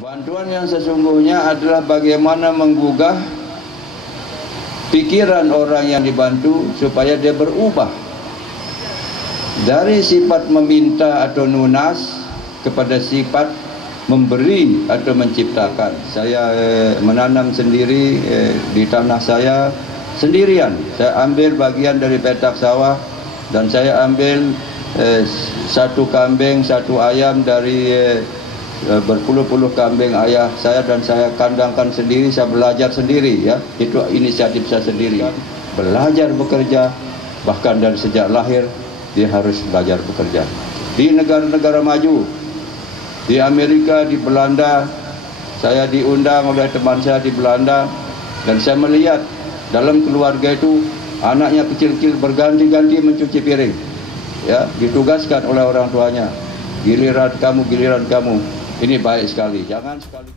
Bantuan yang sesungguhnya adalah bagaimana menggugah pikiran orang yang dibantu supaya dia berubah dari sifat meminta atau nunas kepada sifat memberi atau menciptakan. Saya menanam sendiri di tanah saya sendirian. Saya ambil bagian dari petak sawah dan saya ambil satu kambing, satu ayam dari berpuluh-puluh kambing ayah saya, dan saya kandangkan sendiri. Saya belajar sendiri, ya, itu inisiatif saya sendiri. Belajar bekerja, bahkan dari sejak lahir dia harus belajar bekerja. Di negara-negara maju, di Amerika, di Belanda, saya diundang oleh teman saya di Belanda, dan saya melihat dalam keluarga itu anaknya kecil-kecil berganti-ganti mencuci piring, ya, ditugaskan oleh orang tuanya. Giliran kamu, giliran kamu. Ini baik sekali. Jangan sekali.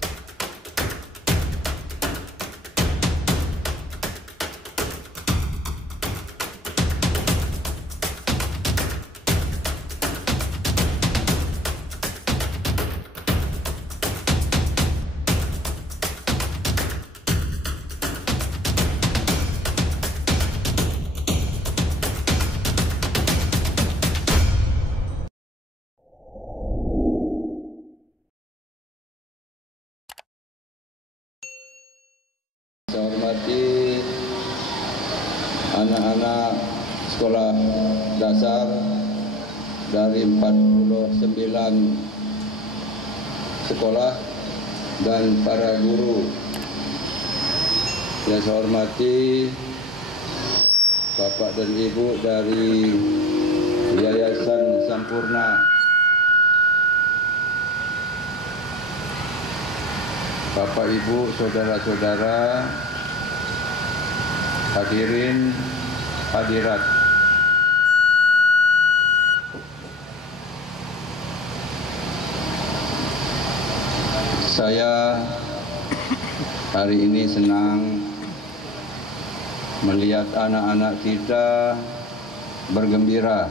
Saya hormati anak-anak sekolah dasar dari 49 sekolah dan para guru. Yang saya hormati Bapak dan Ibu dari Yayasan Sampurna, Bapak, Ibu, saudara-saudara, hadirin, hadirat. Saya hari ini senang melihat anak-anak kita bergembira,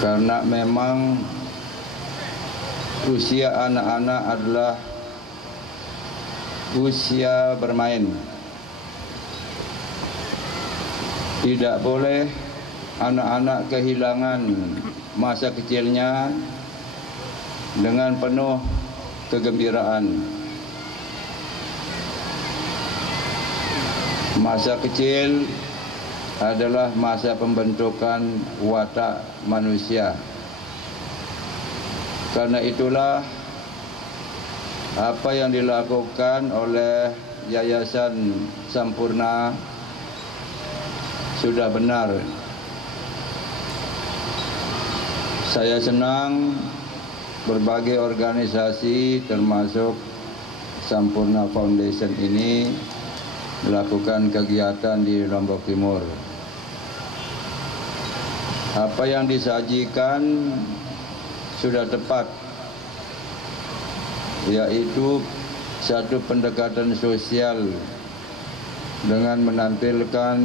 karena memang usia anak-anak adalah usia bermain. Tidak boleh anak-anak kehilangan masa kecilnya dengan penuh kegembiraan. Masa kecil adalah masa pembentukan watak manusia. Karena itulah apa yang dilakukan oleh Yayasan Sampurna sudah benar. Saya senang berbagai organisasi termasuk Sampurna Foundation ini melakukan kegiatan di Lombok Timur. Apa yang disajikan sudah tepat, yaitu satu pendekatan sosial dengan menampilkan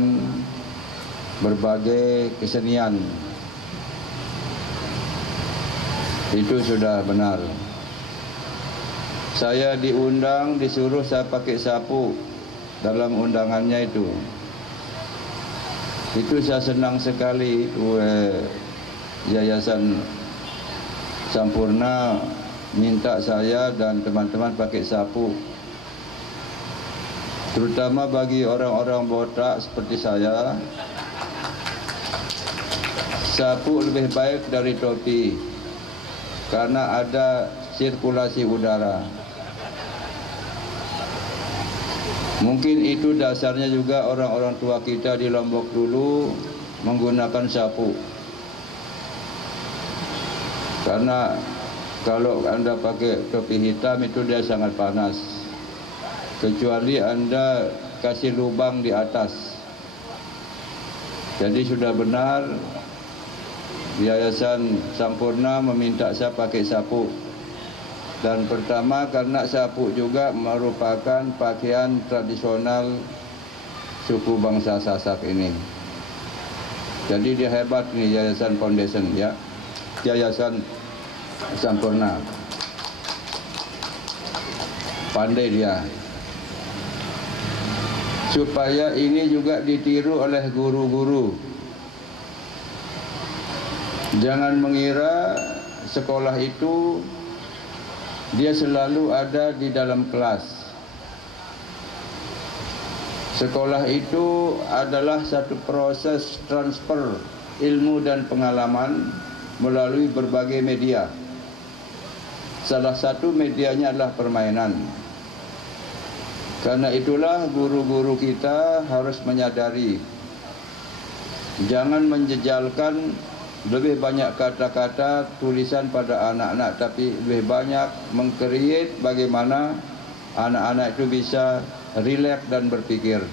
berbagai kesenian. Itu sudah benar. Saya diundang, disuruh saya pakai sapu dalam undangannya itu. Itu saya senang sekali. Yayasan Sampurna minta saya dan teman-teman pakai sapu, terutama bagi orang-orang botak seperti saya. Sapu lebih baik dari topi karena ada sirkulasi udara. Mungkin itu dasarnya juga orang-orang tua kita di Lombok dulu menggunakan sapu. Karena kalau Anda pakai topi hitam itu dia sangat panas, kecuali Anda kasih lubang di atas. Jadi sudah benar Yayasan Sampurna meminta saya pakai sapu. Dan pertama karena sapu juga merupakan pakaian tradisional suku bangsa Sasak ini. Jadi dia hebat nih Yayasan Foundation, ya. Yayasan Sampurna. Pandai dia. Supaya ini juga ditiru oleh guru-guru. Jangan mengira sekolah itu dia selalu ada di dalam kelas. Sekolah itu adalah satu proses transfer ilmu dan pengalaman melalui berbagai media. Salah satu medianya adalah permainan. Karena itulah guru-guru kita harus menyadari, jangan menjejalkan lebih banyak kata-kata tulisan pada anak-anak, tapi lebih banyak mengkreat bagaimana anak-anak itu bisa rileks dan berpikir.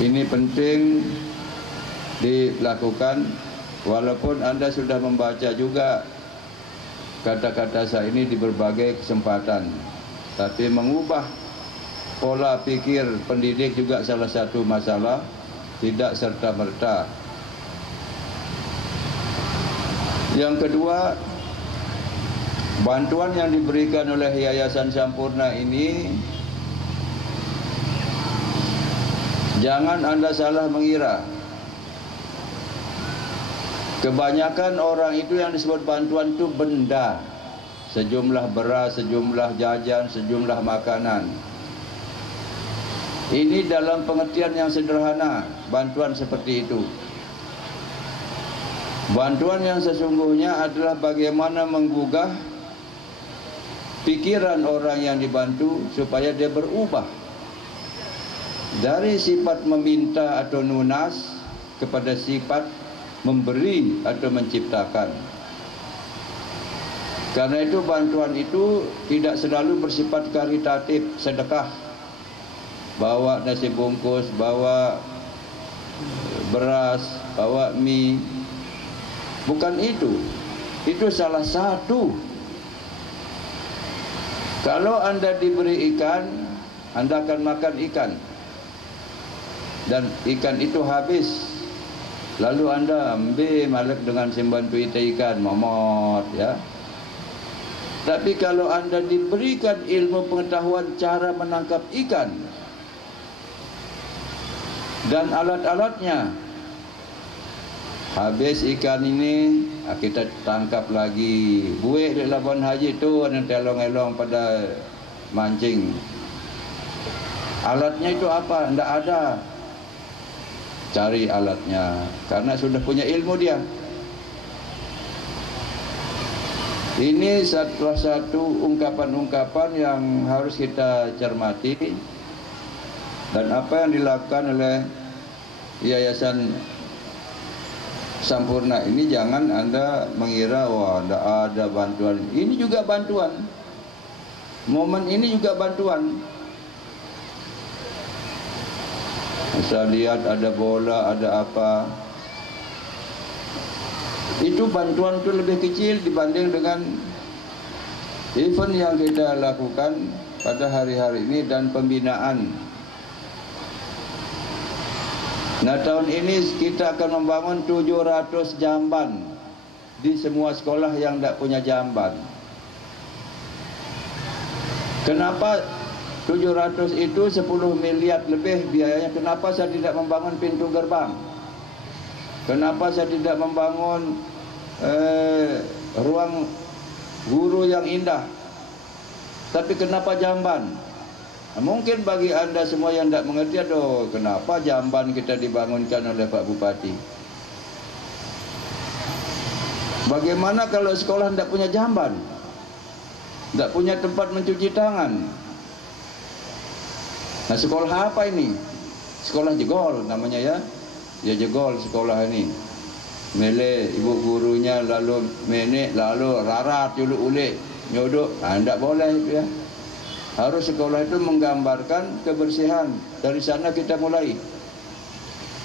Ini penting dilakukan, walaupun Anda sudah membaca juga kata-kata saya ini di berbagai kesempatan, tapi mengubah pola pikir pendidik juga salah satu masalah, tidak serta-merta. Yang kedua, bantuan yang diberikan oleh Yayasan Sampurna ini, jangan Anda salah mengira. Kebanyakan orang itu yang disebut bantuan itu benda, sejumlah beras, sejumlah jajan, sejumlah makanan. Ini dalam pengertian yang sederhana, bantuan seperti itu. Bantuan yang sesungguhnya adalah bagaimana menggugah pikiran orang yang dibantu supaya dia berubah dari sifat meminta atau nunas kepada sifat memberi atau menciptakan. Karena itu bantuan itu tidak selalu bersifat karitatif, sedekah, bawa nasi bungkus, bawa beras, bawa mie. Bukan itu. Itu salah satu. Kalau Anda diberi ikan, Anda akan makan ikan, dan ikan itu habis, lalu Anda ambil malak dengan simbantu ikan, momot, ya. Tapi kalau Anda diberikan ilmu pengetahuan cara menangkap ikan dan alat-alatnya, habis ikan ini kita tangkap lagi. Buik di Labuan Haji tu nanti elong-elong pada mancing. Alatnya itu apa? Tidak ada. Cari alatnya, karena sudah punya ilmu dia. Ini salah satu ungkapan-ungkapan yang harus kita cermati. Dan apa yang dilakukan oleh Yayasan Sampurna ini, jangan Anda mengira wah tidak ada bantuan. Ini juga bantuan. Momen ini juga bantuan. Saya lihat ada bola, ada apa. Itu bantuan itu lebih kecil dibanding dengan event yang kita lakukan pada hari-hari ini dan pembinaan. Nah, tahun ini kita akan membangun 700 jamban di semua sekolah yang tidak punya jamban. Kenapa 700 itu 10 miliar lebih biayanya? Kenapa saya tidak membangun pintu gerbang? Kenapa saya tidak membangun ruang guru yang indah? Tapi kenapa jamban? Mungkin bagi Anda semua yang tidak mengerti, aduh, kenapa jamban kita dibangunkan oleh Pak Bupati? Bagaimana kalau sekolah tidak punya jamban? Tidak punya tempat mencuci tangan? Nah, sekolah apa ini? Sekolah jegol namanya, ya. Ya, jegol sekolah ini. Mele ibu gurunya, lalu menek, lalu rarat, ulik-ulik, nyodok. Tidak boleh itu, ya. Harus sekolah itu menggambarkan kebersihan. Dari sana kita mulai.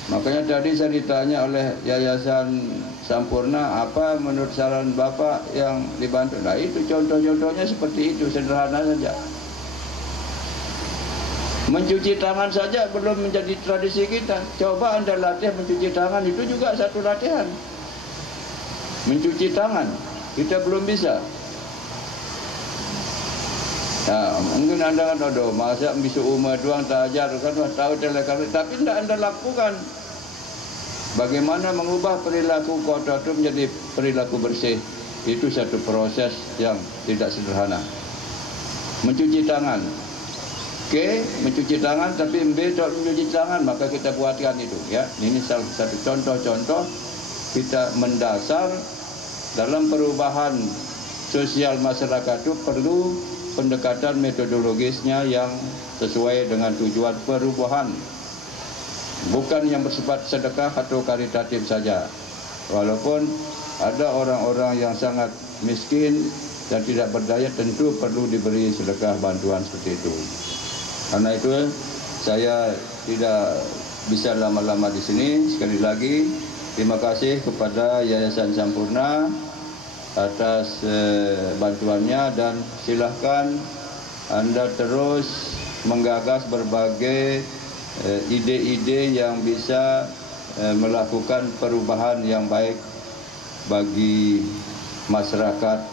Makanya tadi saya ditanya oleh Yayasan Sampurna, apa menurut saran Bapak yang dibantu? Nah, itu contoh-contohnya seperti itu, sederhana saja. Mencuci tangan saja belum menjadi tradisi kita. Coba Anda latih mencuci tangan, itu juga satu latihan. Mencuci tangan kita belum bisa. Nah, mungkin anda kan aduh, masa bisu umur doang tak ajar kan, tahu telekan, tapi tidak anda lakukan. Bagaimana mengubah perilaku kotor itu menjadi perilaku bersih? Itu satu proses yang tidak sederhana. Mencuci tangan, oke, mencuci tangan, tapi tak mencuci tangan, maka kita buatkan itu, ya. Ini salah satu contoh-contoh kita mendasar dalam perubahan sosial masyarakat itu perlu pendekatan metodologisnya yang sesuai dengan tujuan perubahan, bukan yang bersifat sedekah atau karitatif saja. Walaupun ada orang-orang yang sangat miskin dan tidak berdaya, tentu perlu diberi sedekah bantuan seperti itu. Karena itu saya tidak bisa lama-lama di sini. Sekali lagi terima kasih kepada Yayasan Sampurna atas bantuannya, dan silahkan anda terus menggagas berbagai ide-ide yang bisa melakukan perubahan yang baik bagi masyarakat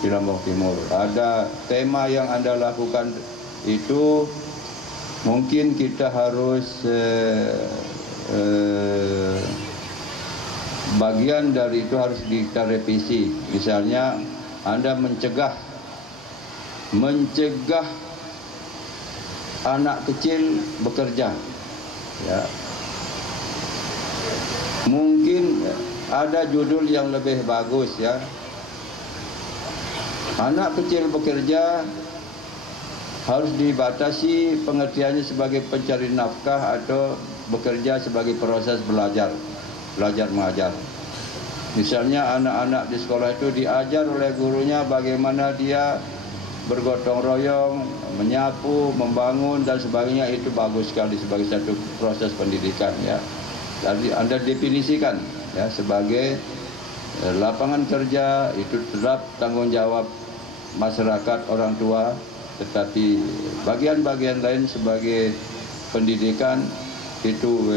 di Lombok Timur. Ada tema yang anda lakukan itu, mungkin kita harus bagian dari itu harus kita revisi. Misalnya anda mencegah anak kecil bekerja, ya. Mungkin ada judul yang lebih bagus, ya. Anak kecil bekerja harus dibatasi pengertiannya sebagai pencari nafkah atau bekerja sebagai proses belajar mengajar. Misalnya anak-anak di sekolah itu diajar oleh gurunya bagaimana dia bergotong royong, menyapu, membangun dan sebagainya. Itu bagus sekali sebagai satu proses pendidikan, ya. Jadi anda definisikan, ya, sebagai lapangan kerja itu tetap tanggung jawab masyarakat, orang tua, tetapi bagian-bagian lain sebagai pendidikan itu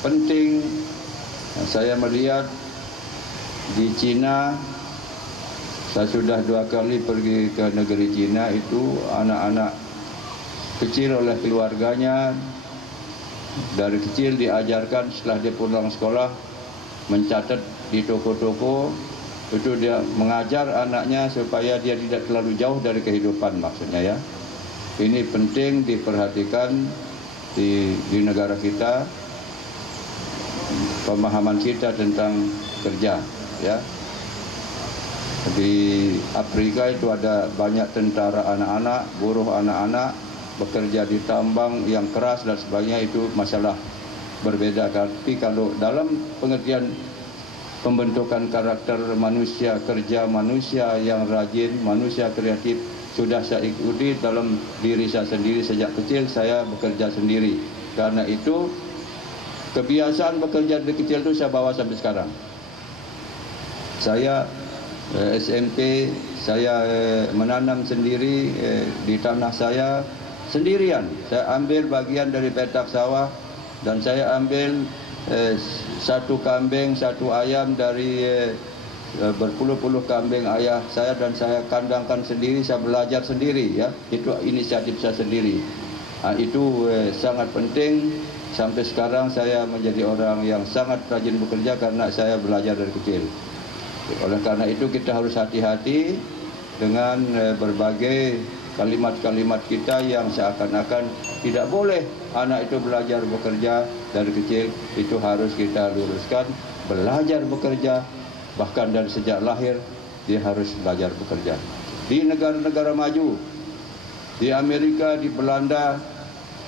penting. Saya melihat di Cina, saya sudah 2 kali pergi ke negeri Cina, itu anak-anak kecil oleh keluarganya dari kecil diajarkan setelah dia pulang sekolah mencatat di toko-toko. Itu dia mengajar anaknya supaya dia tidak terlalu jauh dari kehidupan, maksudnya, ya. Ini penting diperhatikan di negara kita, pemahaman kita tentang kerja, ya. Di Afrika itu ada banyak tentara anak-anak, buruh anak-anak bekerja di tambang yang keras dan sebagainya. Itu masalah berbeda. Tapi kalau dalam pengertian pembentukan karakter manusia, kerja manusia yang rajin, manusia kreatif, sudah saya ikuti dalam diri saya sendiri. Sejak kecil saya bekerja sendiri. Karena itu kebiasaan bekerja dari kecil itu saya bawa sampai sekarang. Saya SMP, saya menanam sendiri di tanah saya sendirian. Saya ambil bagian dari petak sawah dan saya ambil 1 kambing, 1 ayam dari berpuluh-puluh kambing ayah saya, dan saya kandangkan sendiri, saya belajar sendiri, ya. Itu inisiatif saya sendiri. Itu sangat penting. Sampai sekarang saya menjadi orang yang sangat rajin bekerja karena saya belajar dari kecil. Oleh karena itu kita harus hati-hati dengan berbagai kalimat-kalimat kita yang seakan-akan tidak boleh anak itu belajar bekerja dari kecil. Itu harus kita luruskan. Belajar bekerja, bahkan dari sejak lahir dia harus belajar bekerja. Di negara-negara maju, di Amerika, di Belanda,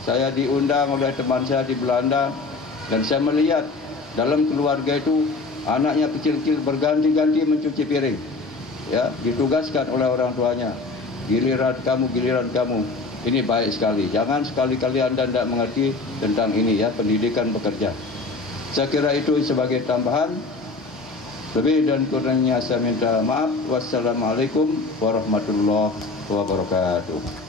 saya diundang oleh teman saya di Belanda, dan saya melihat dalam keluarga itu anaknya kecil-kecil berganti-ganti mencuci piring, ya, ditugaskan oleh orang tuanya. Giliran kamu, giliran kamu. Ini baik sekali. Jangan sekali-kali anda tidak mengerti tentang ini, ya, pendidikan bekerja. Saya kira itu sebagai tambahan. Lebih dan kurangnya saya minta maaf. Wassalamualaikum warahmatullahi wabarakatuh.